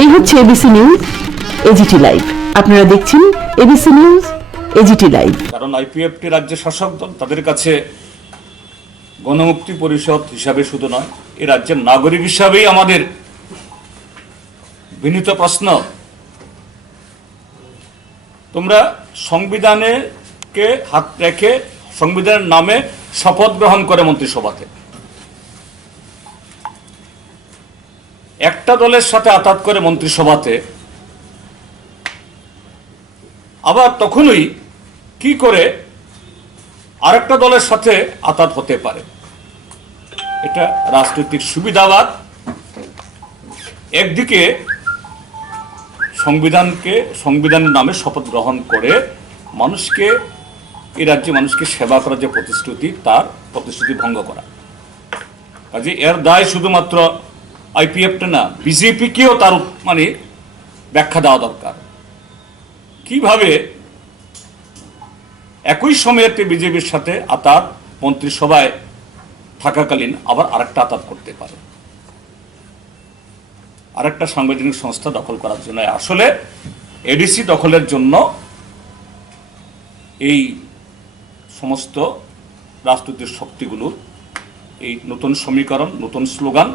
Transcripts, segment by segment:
এই হচ্ছে ABC news AGT live. আপনারা দেখছেন এবিসি নিউজ এজিটি লাইভ। কারণ আইপিএফটি রাজ্যের শাসক দল, তাদের কাছে গণমুক্তি পরিষদ হিসাবে শুধু নয়, এই রাজ্যের নাগরিক হিসাবেই আমাদের বিনীত প্রশ্ন, তোমরা সংবিধানকে হাত রেখে সংবিধানের নামে শপথ গ্রহণ করে মন্ত্রিসভাতে একটা দলের সাথে আতাত করে মন্ত্রিসভাতে, আবার তখনই কি করে আরেকটা দলের সাথে আতাত হতে পারে? এটা রাজনৈতিক সুবিধাবাদ। একদিকে সংবিধানের নামে শপথ গ্রহণ করে মানুষকে, এই রাজ্যে মানুষকে সেবা করার যে প্রতিশ্রুতি, তার প্রতিশ্রুতি ভঙ্গ করা। কাজে এর দায় শুধুমাত্র আইপিএফটা না, বিজেপিকেও তার ব্যাখ্যা দেওয়া দরকার। কিভাবে একই সময়েতে বিজেপির সাথে আতাত মন্ত্রিসভায় থাকাকালীন আবার আরেকটা আতাত করতে পারে, আরেকটা সাংবিধানিক সংস্থা দখল করার জন্য। আসলে এডিসি দখলের জন্য এই সমস্ত রাজনৈতিক শক্তিগুলোর এই নতুন সমীকরণ, নতুন স্লোগান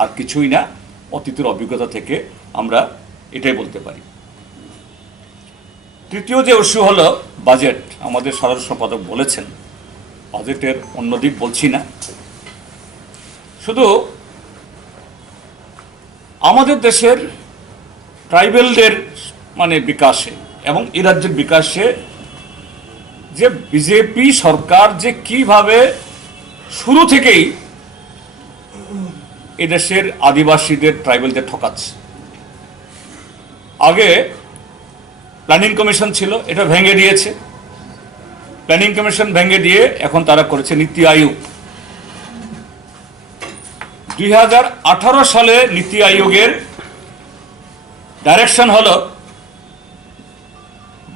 আর কিছুই না। অতীতের অভিজ্ঞতা থেকে আমরা এটাই বলতে পারি। তৃতীয় যে ইস্যু হলো বাজেট। আমাদের সাধারণ সম্পাদক বলেছেন, বাজেটের অন্য দিক বলছি না, শুধু আমাদের দেশের ট্রাইবেলদের বিকাশে এবং এই রাজ্যের বিকাশে যে বিজেপি সরকার যে কিভাবে শুরু থেকেই এদেশের আদিবাসীদের, ট্রাইবেলদের ঠকাচ্ছে। আগে প্ল্যানিং কমিশন ছিল, এটা ভেঙে দিয়েছে। প্ল্যানিং কমিশন ভেঙে দিয়ে এখন তারা করেছে নীতি আয়োগ। 2018 সালে নীতি আয়োগের ডাইরেকশন হলো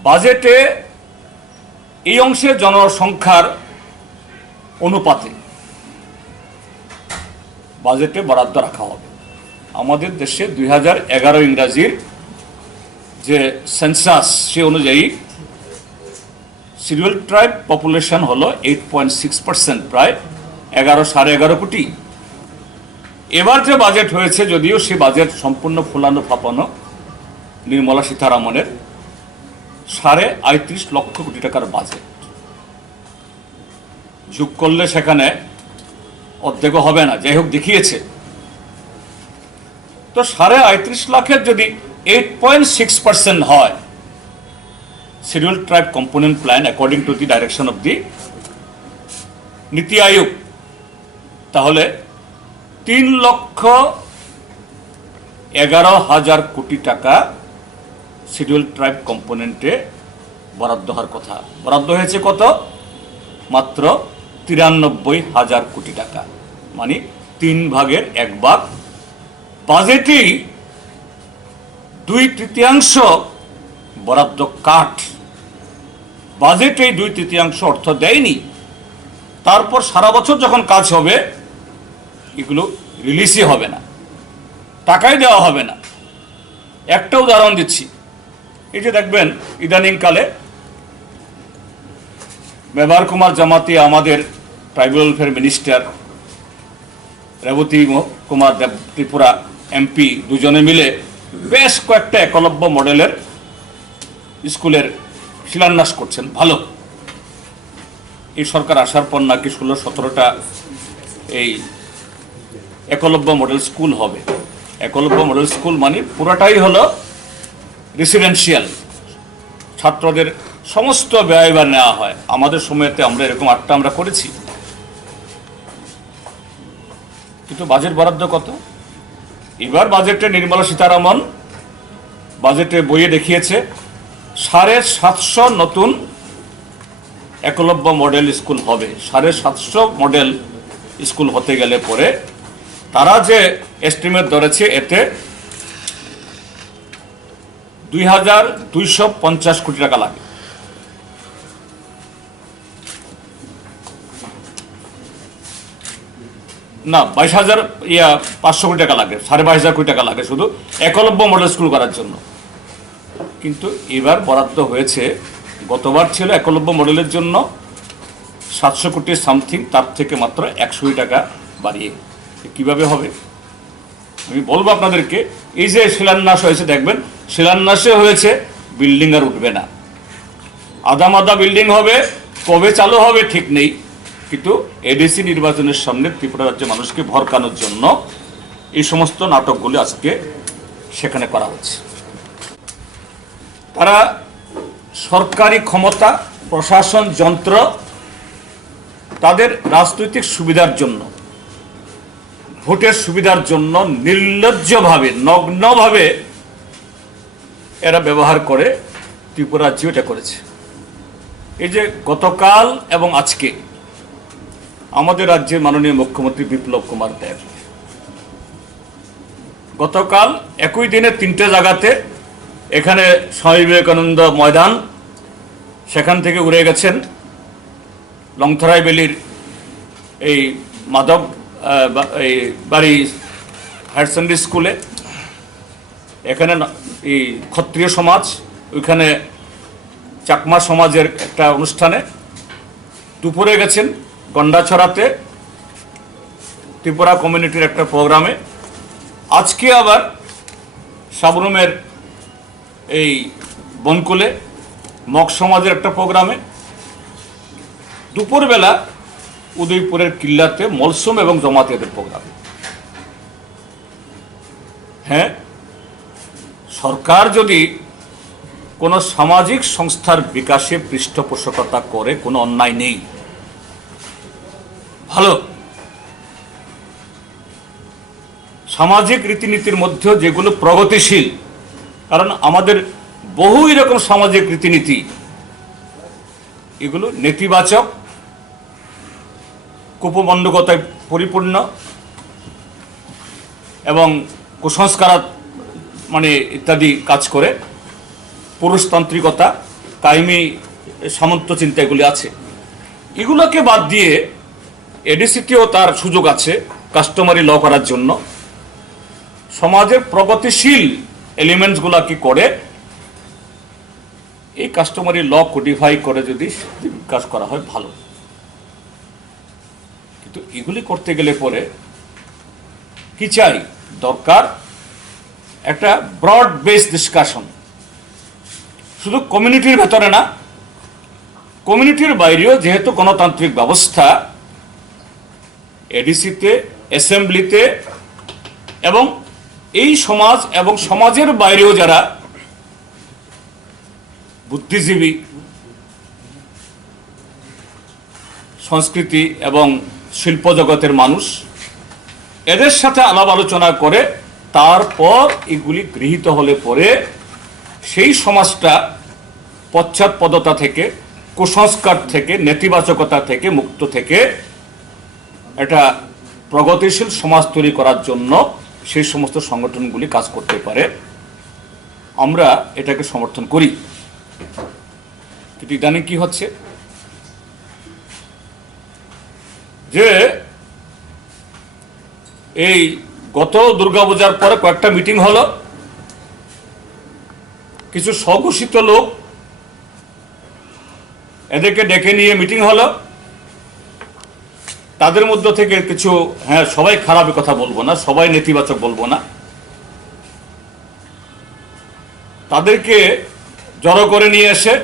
বাজেটে এই অংশের জনসংখ্যার অনুপাতে বাজেটে বরাদ্দ রাখা হবে। আমাদের দেশে 2011 ইংরাজির যে সেন্সাস, সে অনুযায়ী শিডিউল ট্রাইব পপুলেশন হলো 8.6%, প্রায় 11.5 কোটি। এবার যে বাজেট হয়েছে, যদিও সে বাজেট সম্পূর্ণ ফুলানো ফাপানো, নির্মলা সীতারামনের 35.5 লক্ষ কোটি টাকার বাজেট, যোগ করলে সেখানে অর্ধেকও হবে না। যাই হোক, দেখিয়েছে তো 35.5 লাখের যদি 8.6% হয় schedule tribe component plan according to the direction of the নীতি আয়োগ, তাহলে 3,11,000 কোটি টাকা শিডিউল ট্রাইব কম্পোনেন্টে বরাদ্দ হওয়ার কথা। বরাদ্দ হয়েছে কত? মাত্র 93,000 কোটি টাকা, মানে 3 ভাগের 1 ভাগ। বাজেটেই 2/3 বরাদ্দ কাট। বাজেটেই 2/3 অর্থ দেয়নি। তারপর সারা বছর যখন কাজ হবে, এগুলো রিলিজই হবে না, টাকাই দেওয়া হবে না। একটা উদাহরণ দিচ্ছি, এই যে দেখবেন ইদানিংকালে মেবার কুমার জামাতি, আমাদের tribal welfare minister Rebati Kumar Deb, Tripura MP, দুজনে মিলে বেশ কয়েকটা একলব্য মডেলের স্কুলের শিলান্যাস করছেন। ভালো, এই সরকার আসার পর নাকি 16-17টা এই একলব্য মডেল স্কুল হবে। একলব্য মডেল স্কুল মানে পুরোটাই হলো রেসিডেন্সিয়াল, ছাত্রদের সমস্ত ব্যয়ভার নেওয়া হয়। আমাদের সময়তে আমরা এরকম 8টা আমরা করেছি। কিন্তু বাজেট বরাদ্দ কত? এবার বাজেটে নির্মলা সীতারামন বাজেটে বইয়ে দেখিয়েছে 750 নতুন একলব্য মডেল স্কুল হবে। 750 মডেল স্কুল হতে গেলে পরে তারা যে এস্টিমেট ধরেছে, এতে 2,250 কোটি টাকা লাগে। না 22,000 500 কোটি টাকা লাগে, 22,500 কোটি টাকা লাগে শুধু একলব্য মডেল স্কুল করার জন্য। কিন্তু এবার বরাদ্দ হয়েছে, গতবার ছিল একলব্য মডেলের জন্য 700 কোটি সামথিং, তার থেকে মাত্র 100 কোটি টাকা বাড়িয়ে। কিভাবে হবে আমি বলবো আপনাদেরকে। এই যে শিলান্যাস হয়েছে, দেখবেন শিলান্যাসে হয়েছে, বিল্ডিং আর উঠবে না, আদা বিল্ডিং হবে, কবে চালু হবে ঠিক নেই। কিন্তু এডিসি নির্বাচনের সামনে ত্রিপুরা রাজ্যের মানুষকে ভরকানোর জন্য এই সমস্ত নাটকগুলি আজকে সেখানে করা হচ্ছে। তারা সরকারি ক্ষমতা, প্রশাসন যন্ত্র তাদের রাজনৈতিক সুবিধার জন্য, ভোটের সুবিধার জন্য নির্লজ্জভাবে, নগ্নভাবে এরা ব্যবহার করে। ত্রিপুরা রাজ্য এটা করেছে। এই যে গতকাল এবং আজকে আমাদের রাজ্যের মাননীয় মুখ্যমন্ত্রী বিপ্লব কুমার দেব গতকাল একই দিনে 3টে জায়গাতে, এখানে স্বামী বিবেকানন্দ ময়দান, সেখান থেকে উড়ে গেছেন লংথরাই বেলির এই মাধব এই বাড়ি হায়ার সেকেন্ডারি স্কুলে, এখানে এই ক্ষত্রিয় সমাজ, ওইখানে চাকমা সমাজের একটা অনুষ্ঠানে, দুপুরে গেছেন গন্ডাছড়াতে ত্রিপুরা কমিউনিটির একটা প্রোগ্রামে, আজকে আবার সাবরুমের এই বনকুলে মগ সমাজের একটা প্রোগ্রামে, দুপুরবেলা উদয়পুরের কিল্লাতে মলসুম এবং জমাতিয়াতের প্রোগ্রামে। হ্যাঁ, সরকার যদি কোনো সামাজিক সংস্থার বিকাশে পৃষ্ঠপোষকতা করে, কোনো অন্যায় নেই, ভালো। সামাজিক রীতিনীতির মধ্যেও যেগুলো প্রগতিশীল, কারণ আমাদের বহু এরকম সামাজিক রীতিনীতি, এগুলো নেতিবাচক, কুপমণ্ডকতায় পরিপূর্ণ এবং কুসংস্কার মানে ইত্যাদি কাজ করে, পুরুষতান্ত্রিকতা, কায়েমি সামন্ত চিন্তা এগুলি আছে। এগুলোকে বাদ দিয়ে এডিসিতেও তার সুযোগ আছে কাস্টমারি ল করার জন্য। সমাজের প্রগতিশীল এলিমেন্টসগুলা কি করে, এই কাস্টমারি ল কোডিফাই করে যদি বিকাশ করা হয় ভালো। কিন্তু এগুলি করতে গেলে পরে কি চাই, দরকার একটা ব্রড বেস ডিসকাশন, শুধু কমিউনিটির ভেতরে না, কমিউনিটির বাইরেও। যেহেতু গণতান্ত্রিক ব্যবস্থা, এডিসিতে, অ্যাসেম্বলিতে এবং এই সমাজ এবং সমাজের বাইরেও যারা বুদ্ধিজীবী, সংস্কৃতি এবং শিল্প জগতের মানুষ, এদের সাথে আলাপ আলোচনা করে তারপর এগুলি গৃহীত হলে পরে সেই সমাজটা পশ্চাৎপদতা থেকে, কুসংস্কার থেকে, নেতিবাচকতা থেকে মুক্ত থেকে একটা প্রগতিশীল সমাজ তৈরি করার জন্য সেই সমস্ত সংগঠনগুলি কাজ করতে পারে। আমরা এটাকে সমর্থন করি। কিন্তু ইদানিং কি হচ্ছে যে এই গত দুর্গাপূজার পরে কয়েকটা মিটিং হলো, কিছু স্বঘোষিত লোক এদেরকে ডেকে নিয়ে মিটিং হলো, তাদের মধ্য থেকে কিছু, হ্যাঁ সবাই খারাপ কথা বলবো না, সবাই নেতিবাচক বলবো না, তাদেরকে জড়ো করে নিয়ে এসে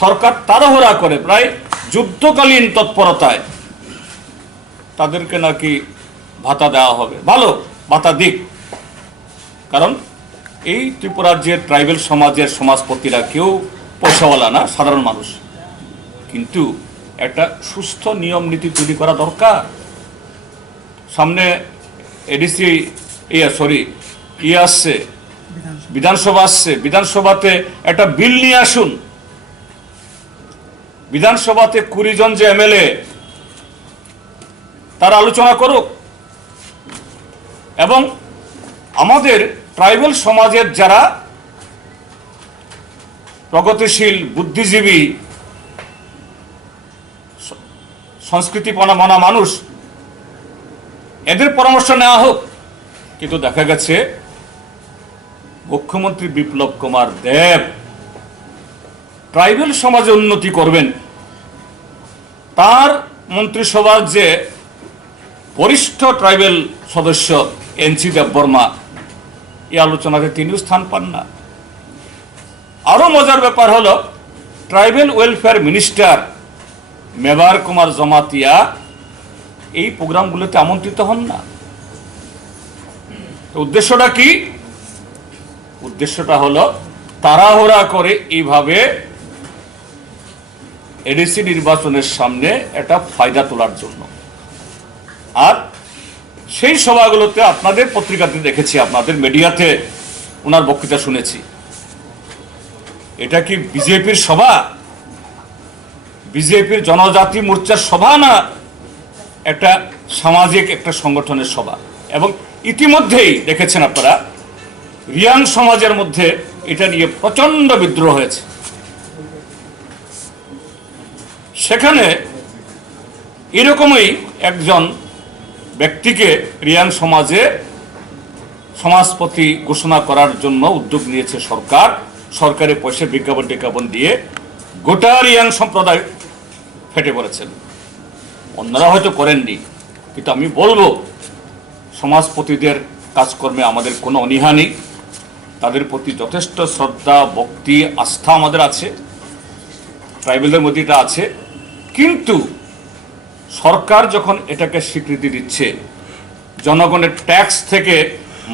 সরকার তাড়াহুড়া করে প্রায় যুদ্ধকালীন তৎপরতায় তাদেরকে নাকি ভাতা দেওয়া হবে। ভালো, ভাতা দিক, কারণ এই ত্রিপুরার যে ট্রাইবেল সমাজের সমাজপতিরা কেউ পয়সাওয়ালা না, সাধারণ মানুষ। কিন্তু একটা সুস্থ নিয়ম নীতি তৈরি করা দরকার। সামনে এডিসি আসছে, বিধানসভা আসছে, বিধানসভাতে একটা বিল নিয়ে আসুন। বিধানসভাতে 20 জন যে এমএলএ, তারা আলোচনা করুক এবং আমাদের ট্রাইবেল সমাজের যারা প্রগতিশীল, বুদ্ধিজীবী, সংস্কৃতিপনা মানা মানুষ, এদের পরামর্শ নেওয়া হোক। কিন্তু দেখা গেছে মুখ্যমন্ত্রী বিপ্লব কুমার দেব ট্রাইবেল সমাজে উন্নতি করবেন, তার মন্ত্রিসভার যে বরিষ্ঠ ট্রাইবেল সদস্য এনসি দেববর্মা, এই আলোচনাতে তিনিও স্থান পান না। আরো মজার ব্যাপার হলো tribal welfare minister Mebar Kumar Jamatia এই প্রোগ্রামগুলোতে আমন্ত্রিত হন না। উদ্দেশ্যটা কি? উদ্দেশ্যটা হলো তাড়াহুড়া করে এইভাবে এডিসি নির্বাচনের সামনে একটা ফায়দা তোলার জন্য। আর সেই সভাগুলোতে আপনাদের পত্রিকাতে দেখেছি, আপনাদের মিডিয়াতে ওনার বক্তৃতা শুনেছি। এটা কি বিজেপির সভা, বিজেপির জনজাতি মোর্চার সভা, না একটা সামাজিক একটা সংগঠনের সভা? এবং ইতিমধ্যেই দেখেছেন আপনারা রিয়াং সমাজের মধ্যে এটা নিয়ে প্রচন্ড বিদ্রোহ হয়েছে। সেখানে এরকমই একজন ব্যক্তিকে রিয়াং সমাজে সমাজপতি ঘোষণা করার জন্য উদ্যোগ নিয়েছে সরকার। সরকারের পয়সা বিজ্ঞাপন দিয়ে গোটা রিয়াং সম্প্রদায় ফেটে পড়েছেন। অন্যরা হয়তো করেননি, কিন্তু আমি বলবো সমাজপতিদের কাজকর্মে আমাদের কোনো অনীহা নেই, তাদের প্রতি যথেষ্ট শ্রদ্ধা, ভক্তি, আস্থা আমাদের আছে, ট্রাইবেলদের মধ্যে এটা আছে। কিন্তু সরকার যখন এটাকে স্বীকৃতি দিচ্ছে, জনগণের ট্যাক্স থেকে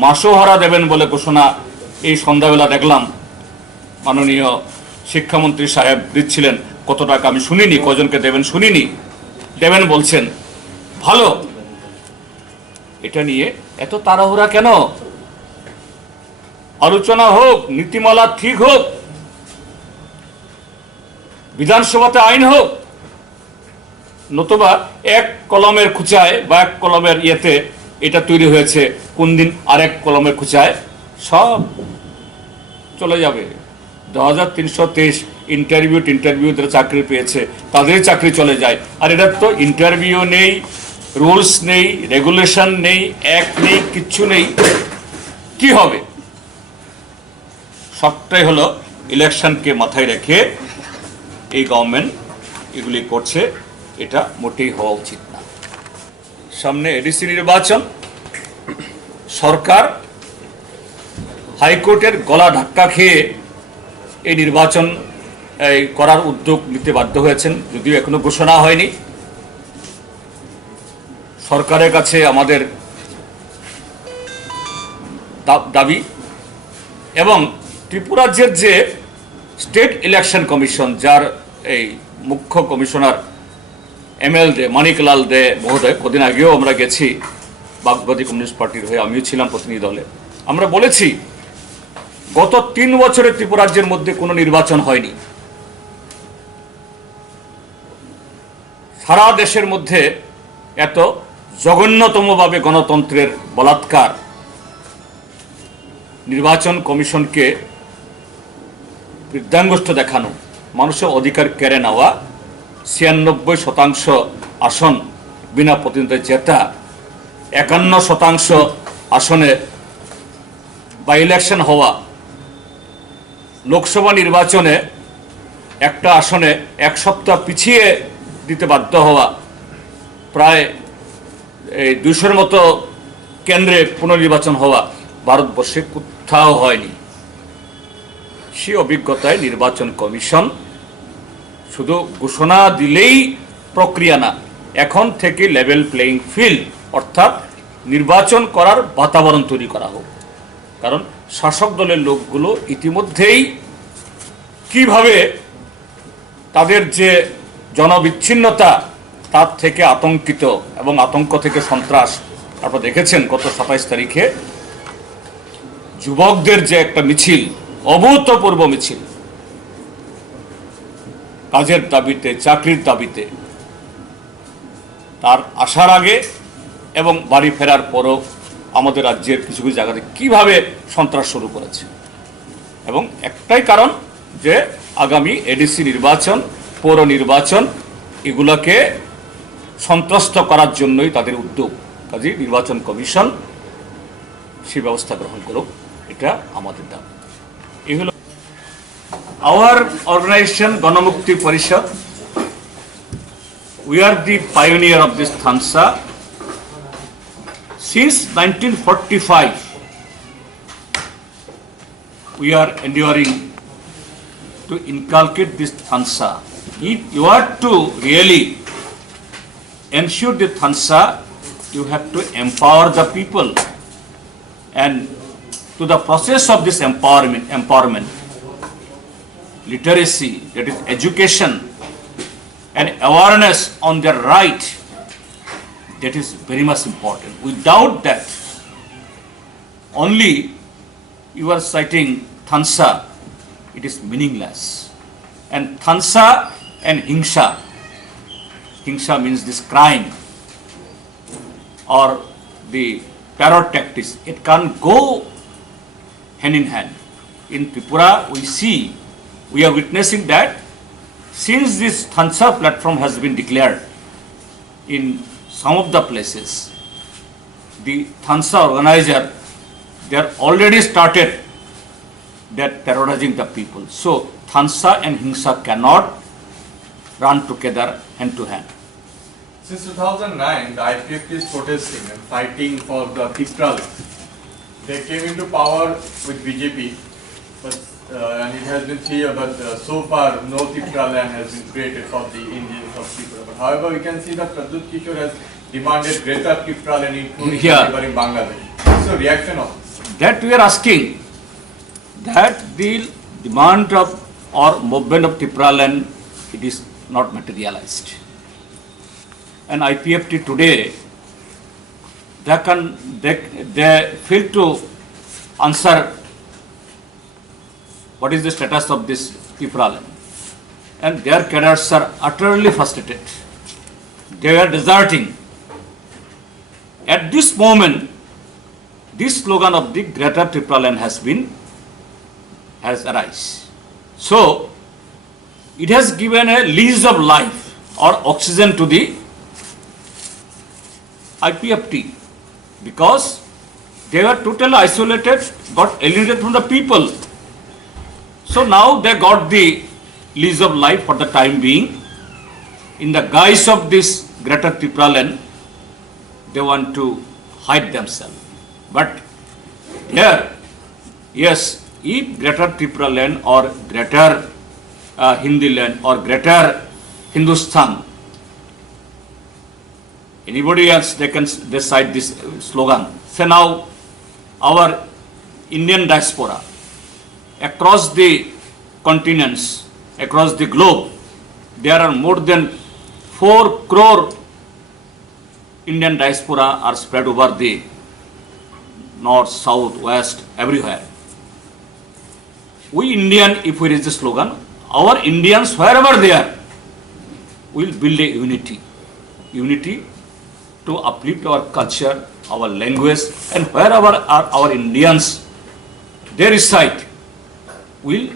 মাসোহারা দেবেন বলে ঘোষণা এই সন্ধ্যাবেলা দেখলাম মাননীয় শিক্ষামন্ত্রী সাহেব দিচ্ছিলেন। কত টাকা আমি শুনিনি, কজনকে দেবেন শুনিনি, দেবেন বলছেন। ভালো, এটা নিয়ে এত তাড়াহুড়া কেন? আলোচনা হোক, নীতিমালা ঠিক হোক, বিধানসভাতে আইন হোক, নতুবা এক কলমের খুঁচায় বা এক কলমের ইয়েতে এটা তৈরি হয়েছে, কোন দিন আরেক কলমের খুঁচায় সব চলে যাবে। 2323 ইন্টারভিউ যারা চাকরি পেয়েছে তাদের চাকরি চলে যায়। আর এটা তো ইন্টারভিউ নেই, রুলস নেই, রেগুলেশন নেই, অ্যাক্ট নেই, কিচ্ছু নেই, কি হবে? সবটাই হলো ইলেকশনকে মাথায় রেখে এই গভর্নমেন্ট এগুলি করছে। এটা মোটেই হওয়া উচিত না। সামনে এডিসি নির্বাচন, সরকার হাইকোর্টের গলা ধাক্কা খেয়ে এই নির্বাচন করার উদ্যোগ নিতে বাধ্য হয়েছেন, যদিও এখনো ঘোষণা হয়নি। সরকারের কাছে আমাদের দাবি, এবং ত্রিপুরাজ্যের যে স্টেট ইলেকশন কমিশন, যার এই মুখ্য কমিশনার MLA মানিকলাল দে মহোদয়, কদিন আগেও আমরা গেছি বাগবাদী কমিউনিস্ট পার্টির হয়ে, আমিও ছিলাম প্রতিনিধি দলে। আমরা বলেছি গত 3 বছরে ত্রিপুরাজ্যের মধ্যে কোনো নির্বাচন হয়নি। সারা দেশের মধ্যে এত জঘন্যতমভাবে গণতন্ত্রের বলাৎকার, নির্বাচন কমিশনকে বৃদ্ধাঙ্গুষ্ঠ দেখানো, মানুষের অধিকার কেড়ে নেওয়া, 96% আসন বিনা প্রতিদ্বন্দ্বিতায় জেতা, 51% আসনে বাই ইলেকশন হওয়া, লোকসভা নির্বাচনে একটা আসনে 1 সপ্তাহ পিছিয়ে দিতে বাধ্য হওয়া, প্রায় 200-র মতো কেন্দ্রে পুনর্নির্বাচন হওয়া ভারতবর্ষে কোথাও হয়নি। সেই অভিজ্ঞতায় নির্বাচন কমিশন শুধু ঘোষণা দিলেই প্রক্রিয়া না, এখন থেকে লেভেল প্লেইং ফিল্ড, অর্থাৎ নির্বাচন করার বাতাবরণ তৈরি করা হোক। কারণ শাসক দলের লোকগুলো ইতিমধ্যেই কিভাবে তাদের যে জনবিচ্ছিন্নতা, তার থেকে আতঙ্কিত, এবং আতঙ্ক থেকে সন্ত্রাস। আপনারা দেখেছেন গত 27 তারিখে যুবকদের যে একটা মিছিল, অভূতপূর্ব মিছিল, কাজের দাবিতে, চাকরির দাবিতে, তার আসার আগে এবং বাড়ি ফেরার পরও আমাদের রাজ্যের কিছু কিছু জায়গাতে কিভাবে সন্ত্রাস শুরু করেছে। এবং একটাই কারণ যে আগামী এডিসি নির্বাচন, পৌর নির্বাচন, এগুলোকে সন্ত্রস্ত করার জন্যই তাদের উদ্যোগ। কাজে নির্বাচন কমিশন সেই ব্যবস্থা গ্রহণ করুক, এটা আমাদের দাবি। এই হলো আওয়ার অর্গানাইজেশন গণমুক্তি পরিষদ। We are the pioneer of this Thansa. Since 1945, we are enduring to inculcate this Thansa. If you are to really ensure the Thansa, you have to empower the people. And to the process of this empowerment, literacy, that is education, and awareness on their right, that is very much important. Without that, only you are citing Thansa, it is meaningless. And Thansa and Hingsa means this crime or the terror tactics, it can't go hand in hand. In Tripura, we are witnessing that since this Thansa platform has been declared in some of the places, the Thansa organizer, they are already started that terrorizing the people. So Thansa and Hingsa cannot run together hand to hand. Since 2009, the IPFT is protesting and fighting for the Tipral. They came into power with BJP, but and it has been 3 years, but so far no Tipra land has been created for the Indians of Tripura. But however, we can see that Pradyut Kishore has demanded greater Tipra land including Yeah. in Bangladesh. What's the reaction of this? That we are asking, that the demand of or movement of Tipra land, it is not materialized. And IPFT today, they fail to answer what is the status of this Tipra land. And their cadres are utterly frustrated. They are deserting. At this moment, this slogan of the Greater Tripura land has arisen. So, it has given a lease of life or oxygen to the IPFT because they were totally isolated, got alienated from the people. So now they got the lease of life for the time being. In the guise of this Greater Tripura land, they want to hide themselves. But here, yes, if Greater Tripura land or Greater Hindi land or Greater Hindustan, anybody else, they cite this slogan. So now our Indian diaspora across the continents, across the globe, there are more than 4 crore Indian diaspora are spread over the north, south, west, everywhere. We Indian, if we raise the slogan, our Indians wherever they are, will build a unity to uplift our culture, our language, and wherever are our Indians, they reside, will,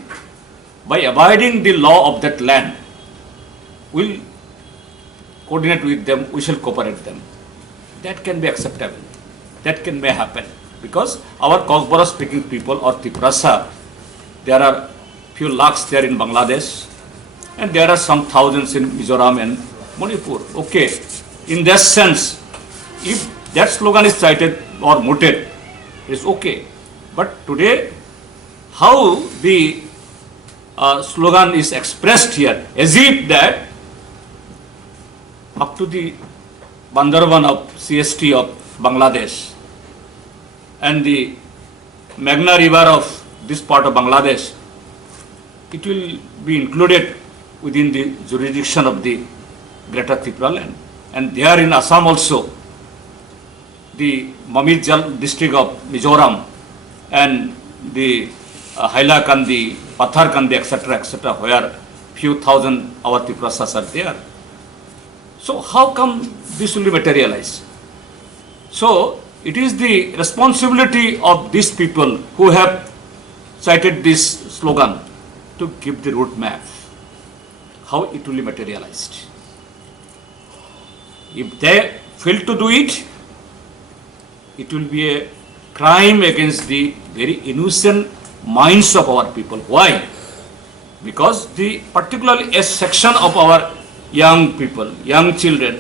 by abiding the law of that land, will coordinate with them, we shall cooperate them. That can be acceptable. That may happen. Because our Kokbora speaking people or Tiprasa, there are few lakhs there in Bangladesh, and there are some thousands in Mizoram and Manipur. Okay, in that sense, if that slogan is cited or mooted, it's okay. But today, how the slogan is expressed here, as if that up to the Bandarban of CST of Bangladesh and the Meghna river of this part of Bangladesh, it will be included within the jurisdiction of the Greater Tripura land. And there in Assam also, the Mamit district of Mizoram and the Hailakandi, Patharkandi, etc., where few thousand our Triprasas are there. So how come this will materialize? So it is the responsibility of these people who have cited this slogan to give the route map, how it will be materialized. If they fail to do it, it will be a crime against the very innocent minds of our people. Why? Because particularly a section of our young people, young children,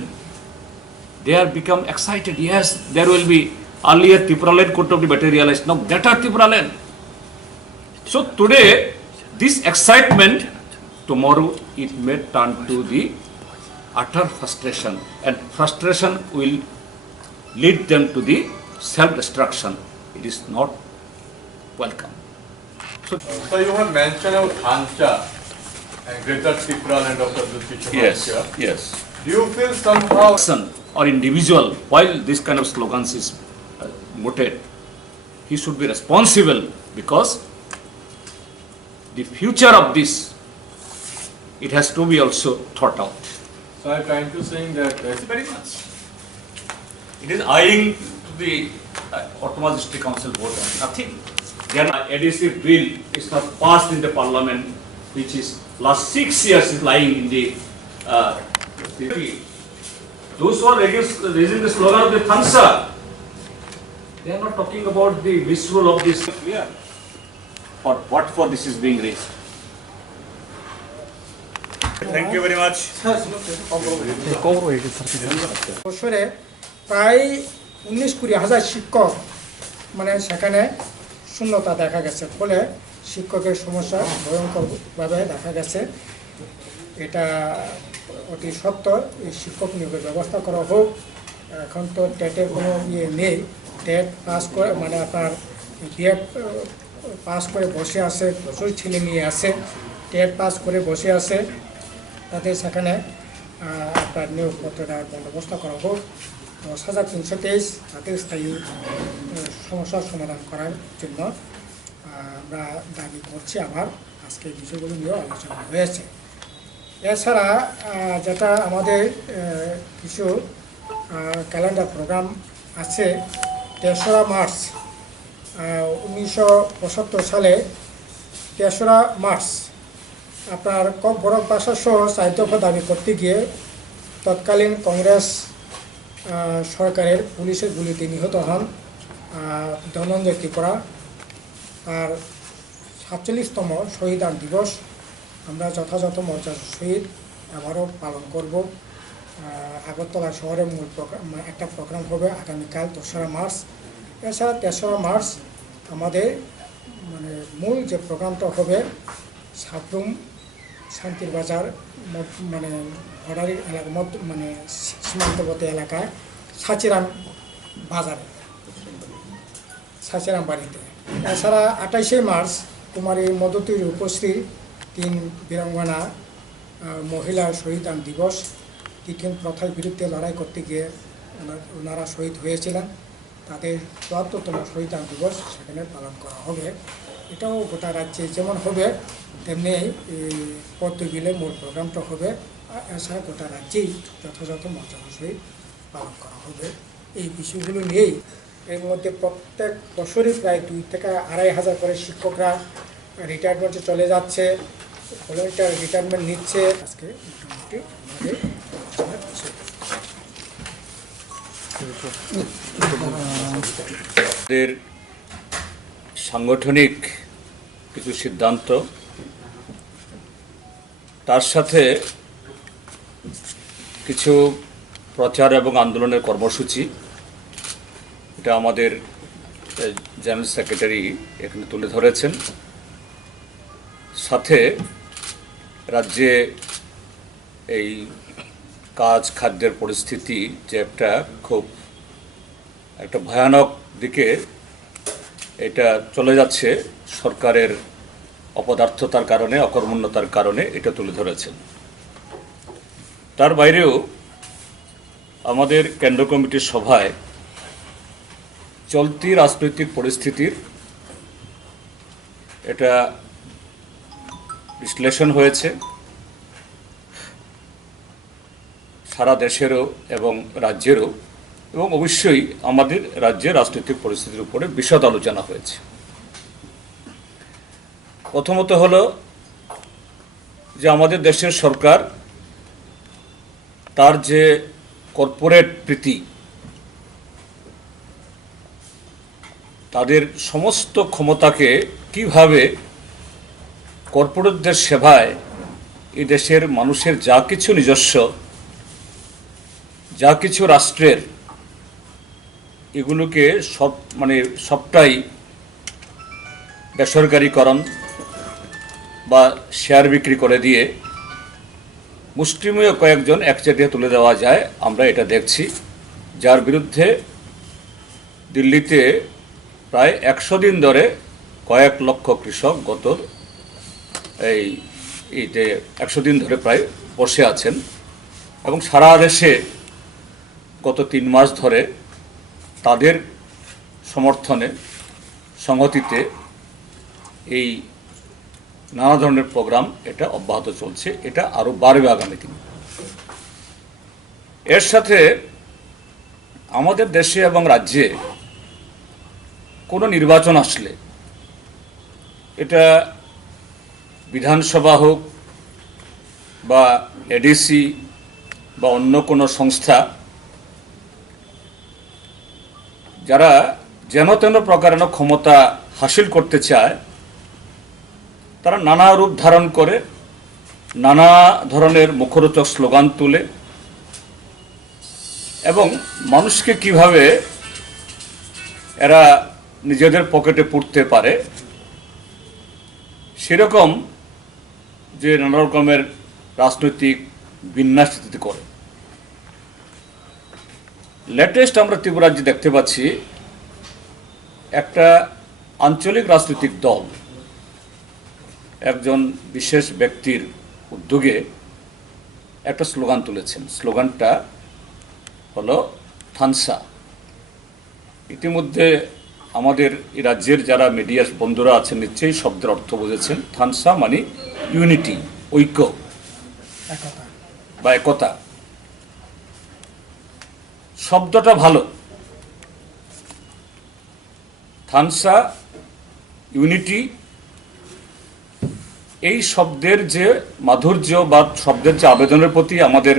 they are become excited. Yes, there will be earlier Tripuraland could have been materialized. Now better Tripuraland. So today, this excitement, tomorrow it may turn to the utter frustration, and frustration will lead them to the self-destruction. It is not welcome. So you have mentioned about Thancha and Greater Tripuraland of the Yes, yes. Do you feel somehow Person or individual, while this kind of slogans is mooted, he should be responsible, because the future of this, it has to be also thought out. So I'm trying to say that Very much. It is eyeing to the Ottoman District Council vote and nothing. Then adhesive bill is not passed in the parliament, which is last 6 years is lying in the. Those who are raising the slogan of the Thansa, they are not talking about the misrule of this. Or what for this is being raised. Thank you very much. বছরে প্রায় 19-20 শিক্ষক মানে সেখানে শূন্যতা দেখা গেছে, ফলে শিক্ষকের সমস্যা ভয়ঙ্করভাবে দেখা গেছে। এটা অতি সত্য, এই শিক্ষক নিয়োগের ব্যবস্থা করা হোক। এখন তো টেটের কোনো ইয়ে নেই, টেট পাস করে মানে আপনার বিএড পাস করে বসে আছে, প্রচুর ছেলে মেয়ে আছে, টেট পাস করে বসে আছে, তাদের সেখানে আপনার নিয়োগপত্র দেওয়ার বন্দোবস্ত করা হোক। 10,323 তাদের স্থায়ী সমস্যার সমাধান করার জন্য আমরা দাবি করছি। আবার আজকে বিষয়গুলো নিয়েও আলোচনা হয়েছে। এছাড়া যেটা আমাদের কিছু ক্যালেন্ডার প্রোগ্রাম আছে, 3রা মার্চ 1975 সালে 3রা মার্চ আপনার বরফ ভাষা সহ 4 দফা দাবি করতে গিয়ে তৎকালীন কংগ্রেস সরকারের পুলিশের গুলিতে নিহত হন ধনঞ্জয় ত্রিপুরা। তার 47তম শহীদান দিবস আমরা যথাযথ মর্যাদার সহিত আবারও পালন করব। আগরতলা শহরে মূল একটা প্রোগ্রাম হবে আগামীকাল 2রা মার্চ। এছাড়া 3রা মার্চ আমাদের মানে মূল যে প্রোগ্রামটা হবে সাবরুম শান্তির বাজার মানে বর্ডারি এলাকা মানে সীমান্তবর্তী এলাকায় সাচিরাম বাজারে, সাচিরাম বাড়িতে। এছাড়া 28শে মার্চ কুমারী মধুতির উপশ্রী 3 বীরাঙ্গনা মহিলার শহীদান দিবস। কিটিন প্রথার বিরুদ্ধে লড়াই করতে গিয়ে ওনারা শহীদ হয়েছিলেন, তাদের 74তম শহীদান দিবস সেখানে পালন করা হবে। এটাও গোটা রাজ্যে যেমন হবে তেমনি পদ্মবিলের মূল প্রোগ্রামটা হবে। এছাড়া গোটা রাজ্যেই যথাযথ মর্যাদার সহিত পালন করা হবে। এই বিষয়গুলো নিয়েই এর মধ্যে প্রত্যেক বছরই প্রায় 2 থেকে 2,500 করে শিক্ষকরা রিটায়ারমেন্টে চলে যাচ্ছে, ভলেন্টিয়ার রিটায়ারমেন্ট নিচ্ছে। আজকে মোটামুটি আমাদের আলোচনার বিষয়। আমাদের সাংগঠনিক কিছু সিদ্ধান্ত, তার সাথে কিছু প্রচার এবং আন্দোলনের কর্মসূচি, এটা আমাদের জেনারেল সেক্রেটারি এখানে তুলে ধরেছেন। সাথে রাজ্যে এই কাজ খাদ্যের পরিস্থিতি যে একটা ভয়ানক দিকে এটা চলে যাচ্ছে সরকারের অপদার্থতার কারণে, অকর্মণ্যতার কারণে, এটা তুলে ধরেছেন। তার বাইরেও আমাদের কেন্দ্র কমিটির সভায় চলতি রাজনৈতিক পরিস্থিতির এটা বিশ্লেষণ হয়েছে, সারা দেশেরও এবং রাজ্যেরও, এবং অবশ্যই আমাদের রাজ্যের রাজনৈতিক পরিস্থিতির উপরে বিশদ আলোচনা হয়েছে। প্রথমত হলো যে আমাদের দেশের সরকার তার যে কর্পোরেট প্রীতি, তাদের সমস্ত ক্ষমতাকে কিভাবে কর্পোরেটদের সেবায় এই দেশের মানুষের যা কিছু নিজস্ব, যা কিছু রাষ্ট্রের, এগুলোকে সবটাই বেসরকারীকরণ বা শেয়ার বিক্রি করে দিয়ে মুষ্টিমেয় কয়েকজন একচেটিয়া তুলে দেওয়া যায়, আমরা এটা দেখছি। যার বিরুদ্ধে দিল্লিতে প্রায় 100 দিন ধরে কয়েক লক্ষ কৃষক এই যে 100 দিন ধরে প্রায় বসে আছেন, এবং সারা দেশে গত 3 মাস ধরে তাদের সমর্থনে সংহতিতে এই নানা ধরনের প্রোগ্রাম এটা অব্যাহত চলছে। এটা আরও বাড়বে আগামী দিনে। এর সাথে আমাদের দেশে এবং রাজ্যে কোনো নির্বাচন আসলে, এটা বিধানসভা হোক বা এডিসি বা অন্য কোনো সংস্থা, যারা যেন তেন প্রকারেণ ক্ষমতা হাসিল করতে চায়, তারা নানা রূপ ধারণ করে নানা ধরনের মুখরোচক স্লোগান তুলে এবং মানুষকে কিভাবে এরা নিজেদের পকেটে পুরতে পারে সেরকম যে নানা রকমের রাজনৈতিক বিন্যাস করে। লেটেস্ট আমরা ত্রিপুরাজ্যে দেখতে পাচ্ছি একটা আঞ্চলিক রাজনৈতিক দল একজন বিশেষ ব্যক্তির উদ্যোগে একটা স্লোগান তুলেছেন। স্লোগানটা হলো থানসা। ইতিমধ্যে আমাদের এই রাজ্যের যারা মিডিয়া বন্ধুরা আছেন নিশ্চয়ই শব্দের অর্থ বুঝেছেন। থানসা মানে ইউনিটি, ঐক্য বা একতা। শব্দটা ভালো, থানসা, ইউনিটি। এই শব্দের যে মাধুর্য বা শব্দের যে আবেদনের প্রতি আমাদের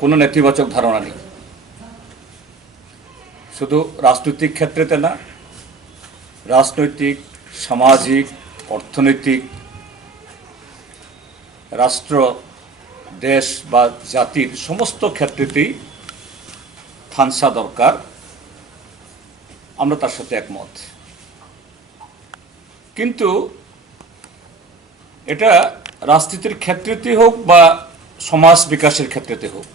কোনো নেতিবাচক ধারণা নেই, শুধু রাজনৈতিক ক্ষেত্রেতে না, রাজনৈতিক, সামাজিক, অর্থনৈতিক, রাষ্ট্র, দেশ বা জাতির সমস্ত ক্ষেত্রেতেই থানসা দরকার। আমরা তার সাথে একমত। কিন্তু এটা রাজনীতির ক্ষেত্রেতে হোক বা সমাজ বিকাশের ক্ষেত্রেতে হোক,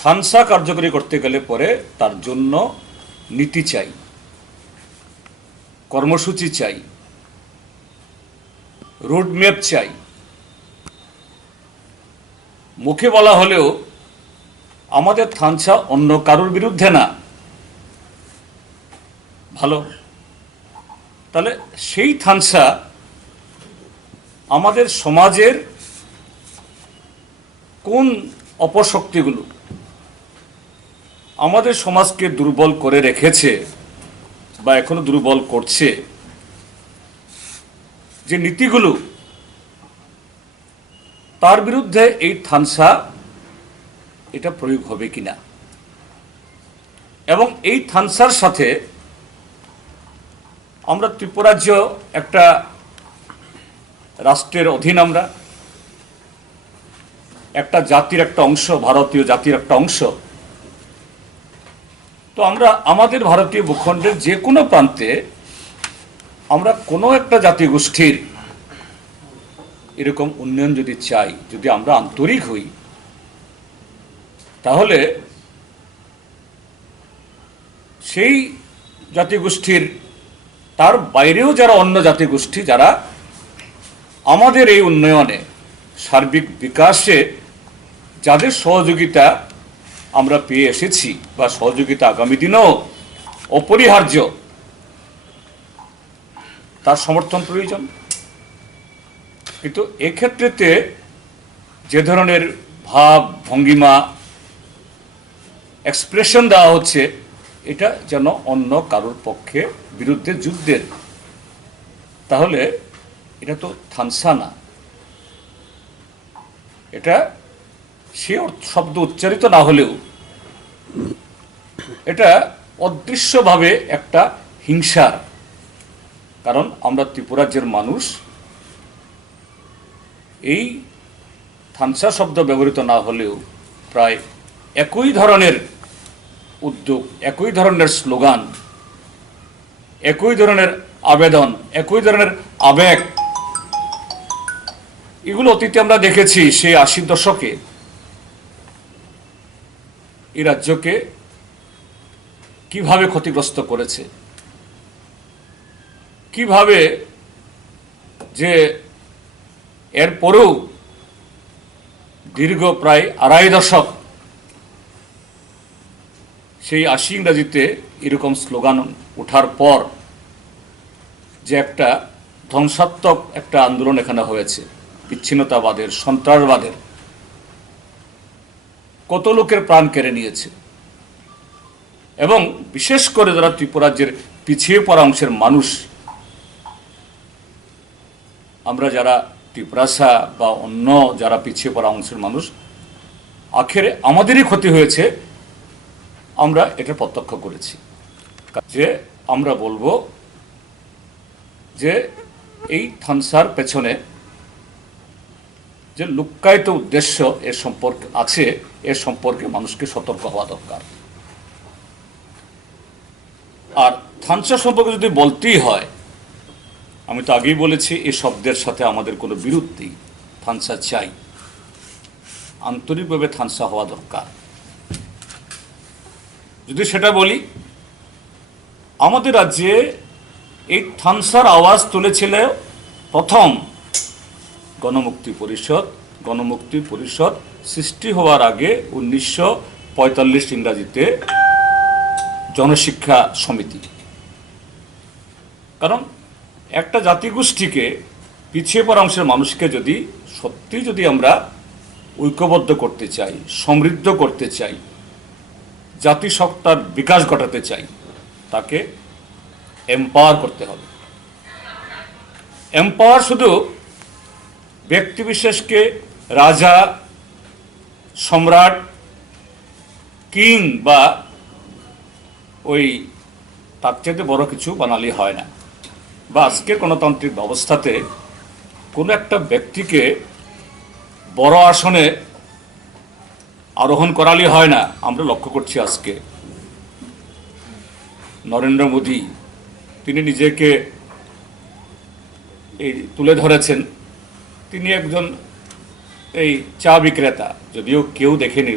থানসা কার্যকরী করতে গেলে পরে তার জন্য নীতি চাই, কর্মসূচি চাই, রোডম্যাপ চাই। মুখে বলা হলেও আমাদের থানসা অন্য কারোর বিরুদ্ধে না, ভালো। তাহলে সেই থানসা আমাদের সমাজের কোন অপশক্তিগুলো আমাদের সমাজকে দুর্বল করে রেখেছে বা এখনো দুর্বল করছে, যে নীতিগুলো, তার বিরুদ্ধে এই থানসা এটা প্রয়োগ হবে কিনা, এবং এই থানসার সাথে আমরা ত্রিপুরাজ্য একটা রাষ্ট্রের অধীন, আমরা একটা জাতির একটা অংশ, ভারতীয় জাতির একটা অংশ। তো আমরা আমাদের ভারতীয় ভূখণ্ডের যে কোনো প্রান্তে আমরা কোনো একটা জাতিগোষ্ঠীর এরকম উন্নয়ন যদি চাই, যদি আমরা আন্তরিক হই, তাহলে সেই জাতিগোষ্ঠীর তার বাইরেও যারা অন্য জাতিগোষ্ঠী, যারা আমাদের এই উন্নয়নে, সার্বিক বিকাশে যাদের সহযোগিতা আমরা পেয়ে এসেছি বা সহযোগিতা আগামী দিনেও অপরিহার্য, তার সমর্থন প্রয়োজন। কিন্তু এক্ষেত্রেতে যে ধরনের ভাব, ভঙ্গিমা, এক্সপ্রেশন দেওয়া হচ্ছে, এটা যেন অন্য কারোর পক্ষে বিরুদ্ধে যুদ্ধের, তাহলে এটা তো থানসা না। এটা সে শব্দ উচ্চারিত না হলেও এটা অদৃশ্যভাবে একটা হিংসার, কারণ আমরা ত্রিপুরাজ্যের মানুষ। এই থানসা শব্দ ব্যবহৃত না হলেও প্রায় একই ধরনের উদ্যোগ, একই ধরনের স্লোগান, একই ধরনের আবেদন, একই ধরনের আবেগ, এগুলো অতীতে আমরা দেখেছি। সেই 80 দশকে এই রাজ্যকে কিভাবে ক্ষতিগ্রস্ত করেছে, কিভাবে যে এরপরেও দীর্ঘ প্রায় 2.5 দশক সেই 80 ইংরাজিতে এরকম স্লোগান ওঠার পর যে একটা ধ্বংসাত্মক একটা আন্দোলন এখানে হয়েছে, বিচ্ছিন্নতাবাদের, সন্ত্রাসবাদের, কত লোকের প্রাণ কেড়ে নিয়েছে। এবং বিশেষ করে যারা ত্রিপুরাজ্যের পিছিয়ে পড়া অংশের মানুষ, আমরা যারা ত্রিপুরাসা বা অন্য যারা পিছিয়ে পড়া অংশের মানুষ, আখেরে আমাদেরই ক্ষতি হয়েছে, আমরা এটা প্রত্যক্ষ করেছি। যে আমরা বলবো যে এই থানসার পেছনে যে লুক্কায়িত উদ্দেশ্য এর সম্পর্কে আছে, এর সম্পর্কে মানুষকে সতর্ক হওয়া দরকার। আর থানসা সম্পর্কে যদি বলতেই হয়, আমি তো আগেই বলেছি এই শব্দের সাথে আমাদের কোনো বিরোধ নেই। থানসা চাই, আন্তরিকভাবে থানসা হওয়া দরকার। যদি সেটা বলি, আমাদের রাজ্যে এই থানসার আওয়াজ তুলেছিল প্রথম গণমুক্তি পরিষদ। গণমুক্তি পরিষদ সৃষ্টি হওয়ার আগে 1945 ইংরাজিতে জনশিক্ষা সমিতি। কারণ একটা জাতিগোষ্ঠীকে, পিছিয়ে পড়া অংশের মানুষকে যদি আমরা ঐক্যবদ্ধ করতে চাই, সমৃদ্ধ করতে চাই, জাতিসত্তার বিকাশ ঘটাতে চাই, তাকে এম্পাওয়ার করতে হবে। এম্পাওয়ার শুধু ব্যক্তিবিশেষকে রাজা, সম্রাট, কিং বা ওই তার চেয়ে বড় কিছু বানালি হয় না। বা আজকের গণতান্ত্রিক ব্যবস্থাতে কোনো একটা ব্যক্তিকে বড় আসনে আরোহণ করালি হয় না। আমরা লক্ষ্য করছি আজকে নরেন্দ্র মোদী, তিনি নিজেকে এই তুলে ধরেছেন, তিনি একজন এই চা বিক্রেতা। যদিও কেউ দেখেনি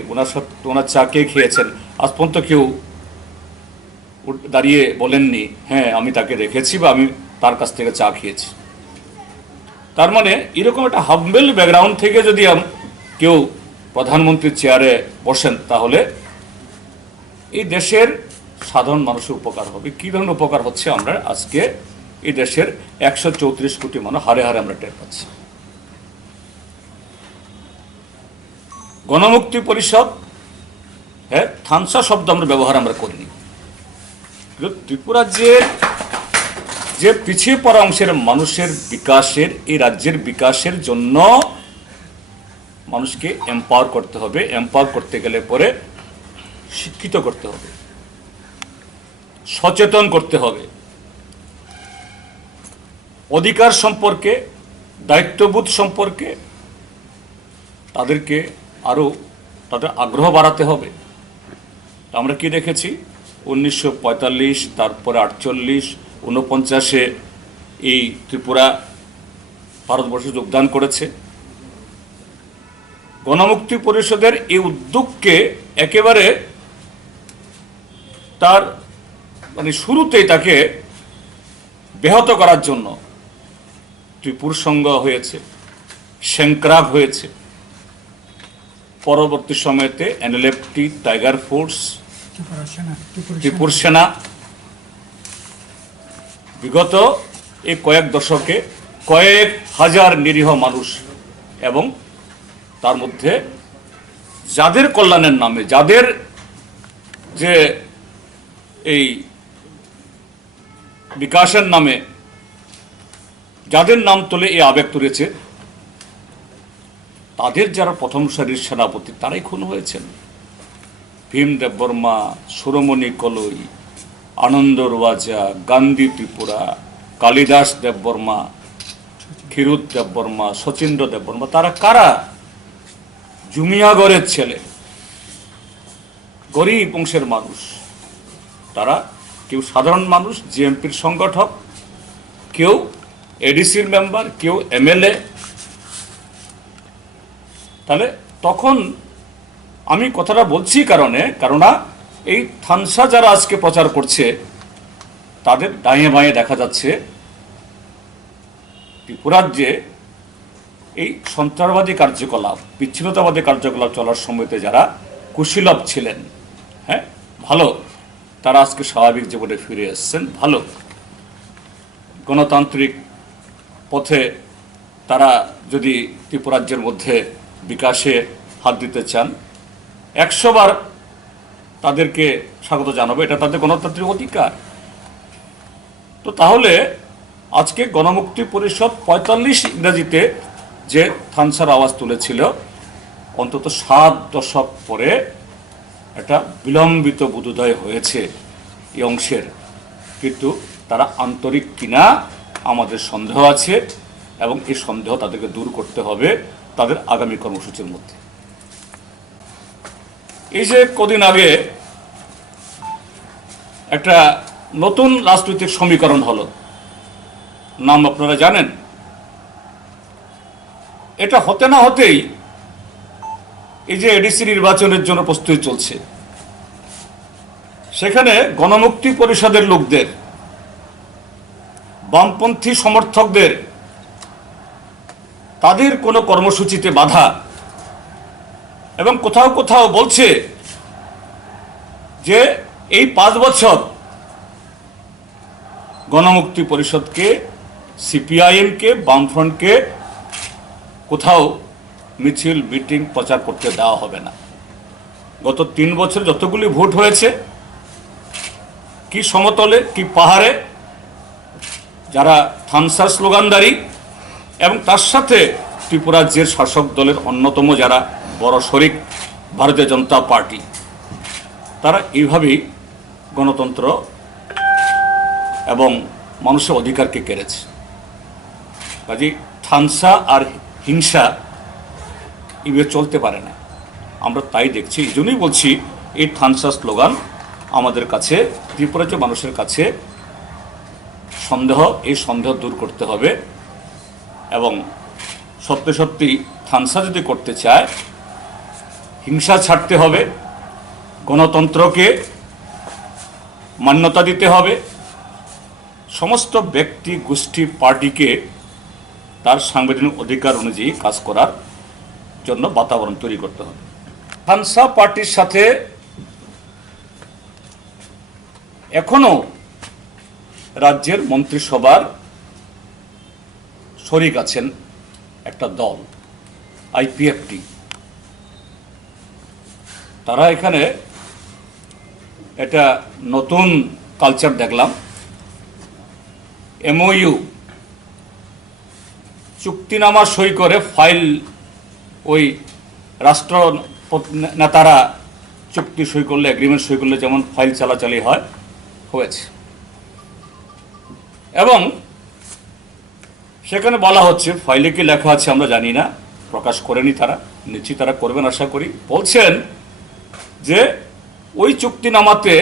ওনার চা কে খেয়েছেন, আজ পর্যন্ত কেউ দাঁড়িয়ে বলেননি হ্যাঁ আমি তাকে দেখেছি বা আমি তার কাছ থেকে চা খেয়েছি। তার মানে এরকম একটা হাম্বেল ব্যাকগ্রাউন্ড থেকে যদি কেউ প্রধানমন্ত্রীর চেয়ারে বসেন, তাহলে এই দেশের সাধারণ মানুষের উপকার হবে। কী ধরনের উপকার হচ্ছে আমরা আজকে এই দেশের 134 কোটি মানুষ হারে হারে আমরা টের পাচ্ছি। গণমুক্তি পরিষদ, হ্যাঁ, থানসা শব্দ আমরা ব্যবহার করিনি। ত্রিপুরাজ্যের যে পিছিয়ে পড়া অংশের মানুষের বিকাশের, এই রাজ্যের বিকাশের জন্য মানুষকে এম্পাওয়ার করতে হবে। এম্পাওয়ার করতে গেলে পরে শিক্ষিত করতে হবে, সচেতন করতে হবে, অধিকার সম্পর্কে, দায়িত্ববোধ সম্পর্কে তাদেরকে আরও তাদের আগ্রহ বাড়াতে হবে। আমরা কি দেখেছি 1945, তারপরে 48, 49-এ এই ত্রিপুরা ভারতবর্ষে যোগদান করেছে। গণমুক্তি পরিষদের এই উদ্যোগকে একেবারে তার শুরুতেই তাকে ব্যাহত করার জন্য ত্রিপুর সংঘ হয়েছে, সেঙ্ক্রাভ হয়েছে, পরবর্তী সময়তে এনএলএফটি, টাইগার ফোর্স, ত্রিপুর সেনা। বিগত এই কয়েক দশকে কয়েক হাজার নিরীহ মানুষ, এবং তার মধ্যে যাদের কল্যাণের নামে, যাদের যে এই বিকাশের নামে যাদের নাম তুলে এই আবেগ তুলেছে, তাদের যারা প্রথম সারির সেনাপতি, তারাই খুন হয়েছেন। ভীম দেববর্মা, সুরমণি কলই, আনন্দ রোয়াজা, গান্ধী ত্রিপুরা, কালিদাস দেববর্মা, ক্ষীরোদ দেববর্মা, শচীন্দ্র দেববর্মা, তারা কারা? জুমিয়াগড়ের ছেলে, গরিব বংশের মানুষ। তারা কেউ সাধারণ মানুষ, জিএমপির সংগঠক, কেউ এডিসির মেম্বার, কেউ এমএলএ। তাহলে তখন আমি কথাটা বলছি কেননা এই থানসা যারা আজকে প্রচার করছে তাদের ডাইয়ে বাঁয়ে দেখা যাচ্ছে ত্রিপুরার যে এই সন্ত্রাসবাদী কার্যকলাপ, বিচ্ছিন্নতাবাদী কার্যকলাপ চলার সময়তে যারা কুশীলভ ছিলেন, হ্যাঁ ভালো, তারা আজকে স্বাভাবিক জীবনে ফিরে এসছেন, ভালো গণতান্ত্রিক পথে তারা যদি ত্রিপুরাজ্যের মধ্যে বিকাশে হাত দিতে চান 100 বার তাদেরকে স্বাগত জানাবো, এটা তাদের গণতান্ত্রিক অধিকার। তো তাহলে আজকে গণমুক্তি পরিষদ 45 ইংরেজিতে যে থানসার আওয়াজ তুলেছিল, অন্তত 7 দশক পরে একটা বিলম্বিত বোধোদয় হয়েছে এই অংশের, কিন্তু তারা আন্তরিক কিনা আমাদের সন্দেহ আছে, এবং এই সন্দেহ তাদেরকে দূর করতে হবে তাদের আগামী কর্মসূচির মধ্যে। এই যে কদিন আগে একটা নতুন রাজনৈতিক সমীকরণ হলো, নাম আপনারা জানেন। এটা হতে না হতেই এই যে এডিসি নির্বাচনের জন্য প্রস্তুতি চলছে, সেখানে গণমুক্তি পরিষদের লোকদের, বামপন্থী সমর্থকদের, তাদের কোনো কর্মসূচিতে বাধা, এবং কোথাও কোথাও বলছে যে এই 5 বছর গণমুক্তি পরিষদকে, সিপিআইএমকে, বামফ্রন্টকে কোথাও মিছিল, মিটিং, প্রচার করতে দেওয়া হবে না। গত 3 বছর যতগুলি ভোট হয়েছে, কি সমতলে কি পাহাড়ে, যারা থানসার স্লোগানদারি এবং তার সাথে ত্রিপুরা রাজ্যের শাসক দলের অন্যতম যারা বড় শরিক ভারতীয় জনতা পার্টি, তারা এইভাবেই গণতন্ত্র এবং মানুষের অধিকারকে কেড়েছে। কাজে থানসা আর হিংসা এভাবে চলতে পারে না, আমরা তাই দেখছি। এই জন্যই বলছি এই থানসা স্লোগান আমাদের কাছে, ত্রিপুরার যে মানুষের কাছে সন্দেহ, এই সন্দেহ দূর করতে হবে, এবং সত্যি সত্যি থানসা যদি করতে চায় হিংসা ছাড়তে হবে, গণতন্ত্রকে মান্যতা দিতে হবে, সমস্ত ব্যক্তি, গোষ্ঠী, পার্টিকে তার সাংবিধানিক অধিকার অনুযায়ী কাজ করার জন্য বাতাবরণ তৈরি করতে হবে। থানসা পার্টির সাথে এখনো রাজ্যের মন্ত্রিসভার শরিক আছেন একটা দল, আইপিএফটি। তারা এখানে একটা নতুন কালচার দেখলাম, এমওইউ চুক্তিনামা সই করে ফাইল, ওই রাষ্ট্র নেতারা চুক্তি সই করলে, এগ্রিমেন্ট সই করলে যেমন ফাইল চালাচালি হয়েছে, এবং সেখানে বলা হচ্ছে, ফাইলে কি লেখা আছে আমরা জানি না, প্রকাশ করেনি তারা, নিশ্চয়ই তারা করবেন আশা করি। বলছেন যে ওই চুক্তিনামাতে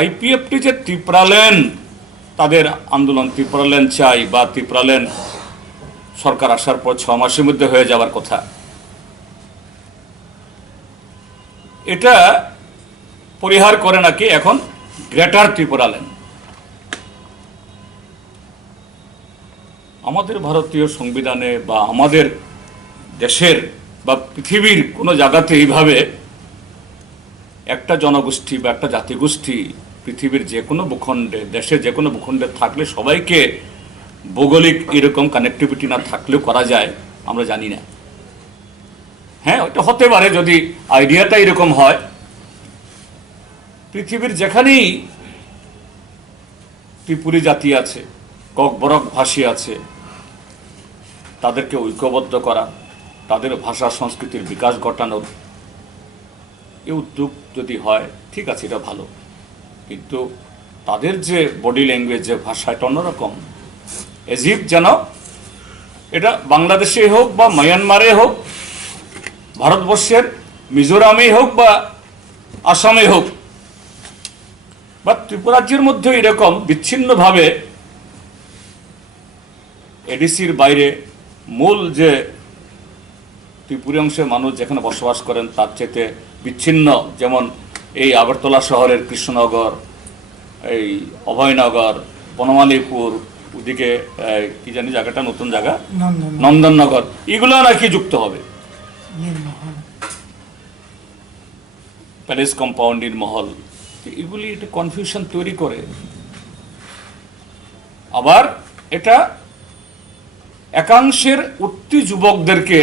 আইপিএফটি যে ত্রিপুরাল্যান্ড, তাদের আন্দোলন ত্রিপুরাল্যান্ড চাই বা ত্রিপুরাল্যান্ড সরকার আসার পর 6 মাসের মধ্যে হয়ে যাওয়ার কথা, এটা পরিহার করে নাকি এখন গ্রেটার ত্রিপুরাল্যান্ড। আমাদের ভারতীয় সংবিধানে বা আমাদের দেশের বা পৃথিবীর কোনো জায়গাতে এইভাবে একটা জনগোষ্ঠী বা একটা জাতিগোষ্ঠী পৃথিবীর যে কোনো ভূখণ্ডে, দেশের যে কোনো ভূখণ্ডে থাকলে সবাইকে ভৌগোলিক এরকম কানেক্টিভিটি না থাকলেও করা যায়, আমরা জানি না। হ্যাঁ, ওটা হতে পারে যদি আইডিয়াটা এরকম হয়। পৃথিবীর যেখানেই ত্রিপুরী জাতি আছে, ককবরক ভাষী আছে, তাদেরকে ঐক্যবদ্ধ করা, তাদের ভাষা সংস্কৃতির বিকাশ ঘটানোর এই উদ্যোগ যদি হয়, ঠিক আছে, এটা ভালো। কিন্তু তাদের যে বডি ল্যাঙ্গুয়েজ, যে ভাষা, এটা অন্যরকম। এজিপ যেন এটা বাংলাদেশে হোক বা মায়ানমারে হোক, ভারতবর্ষের মিজোরামে হোক বা আসামে হোক বা ত্রিপুরাজ্যের মধ্যে এরকম বিচ্ছিন্নভাবে এডিসির বাইরে মূল যে ত্রিপুরী অংশের মানুষ যেখানে বসবাস করেন তার চেয়ে বিচ্ছিন্ন, যেমন এই আগরতলা শহরের কৃষ্ণনগর, এই অভয়নগর, বনমালীপুর, ওদিকে কি জানি জায়গাটা, নতুন জায়গা নন্দননগর, এগুলো নাকি যুক্ত হবে। প্যালেস কম্পাউন্ড, মহল, এগুলি এটা কনফিউশন তৈরি করে। আবার এটা একাংশের উঠতি যুবকদেরকে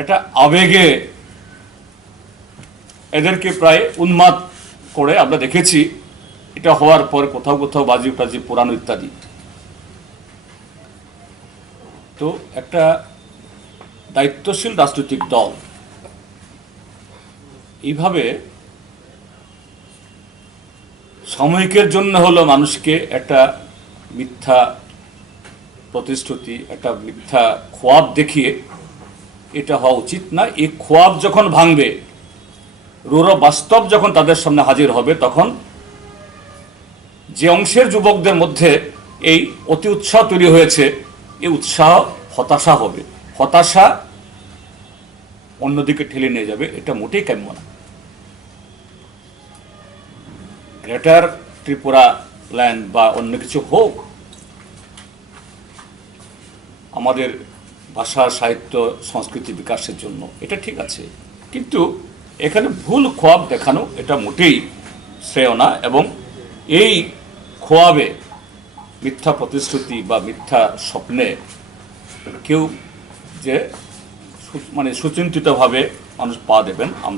এটা আবেগে এদেরকে প্রায় উন্মাদ করে। আমরা দেখেছি এটা হওয়ার পর কোথাও কোথাও বাজি টাজি পুরানো ইত্যাদি। তো একটা দায়িত্বশীল রাজনৈতিক দল এইভাবে সাময়িকের জন্য হলো মানুষকে একটা মিথ্যা প্রতিশ্রুতি, একটা মিথ্যা খোয়াব দেখিয়ে, এটা হওয়া উচিত না। এই খোয়াব যখন ভাঙবে, রূঢ় বাস্তব যখন তাদের সামনে হাজির হবে, তখন যে অংশের যুবকদের মধ্যে এই অতি উৎসাহ তৈরি হয়েছে, এই উৎসাহ হতাশা হবে, হতাশা অন্যদিকে ঠেলে নিয়ে যাবে। এটা মোটেই কাম্য না। গ্রেটার ত্রিপুরা ল্যান্ড বা অন্য কিছু হোক, আমাদের ভাষা, সাহিত্য, সংস্কৃতি বিকাশের জন্য এটা ঠিক আছে, কিন্তু এখানে ভুল খোয়াব দেখানো এটা মোটেই শ্রেয় না। এবং এই খোয়াবে, মিথ্যা প্রতিশ্রুতি বা মিথ্যা স্বপ্নে কেউ যে মানে সুচিন্তিতভাবে মানুষ পা দেবেন, আমরা